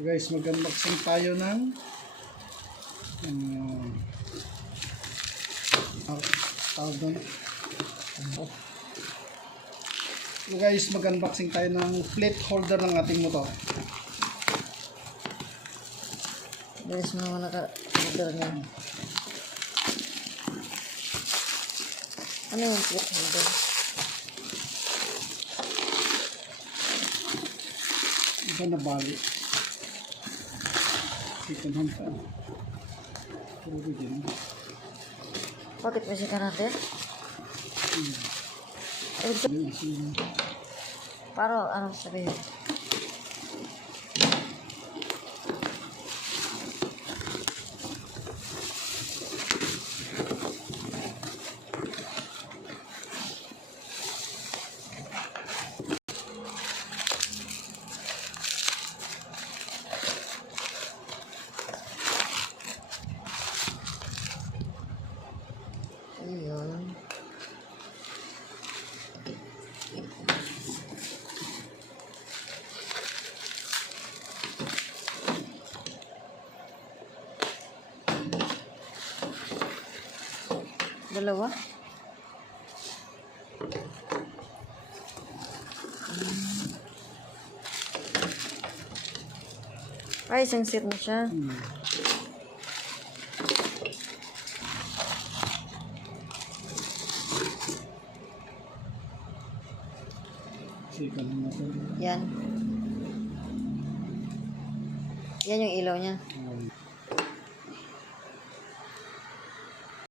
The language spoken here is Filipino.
Guys, mag-unboxing tayo ng tawag doon. So guys, mag-unboxing tayo ng plate holder ng ating motor. Guys, mga naka-holder niya. Ano yung plate holder? Iba na bali. Second hand pa. Puro din. Bakit ba siya natin? Paro, anong sabihin? Ayun. Dalawa? Ay, isang set na siya. Yan. Yan yung ilaw niya.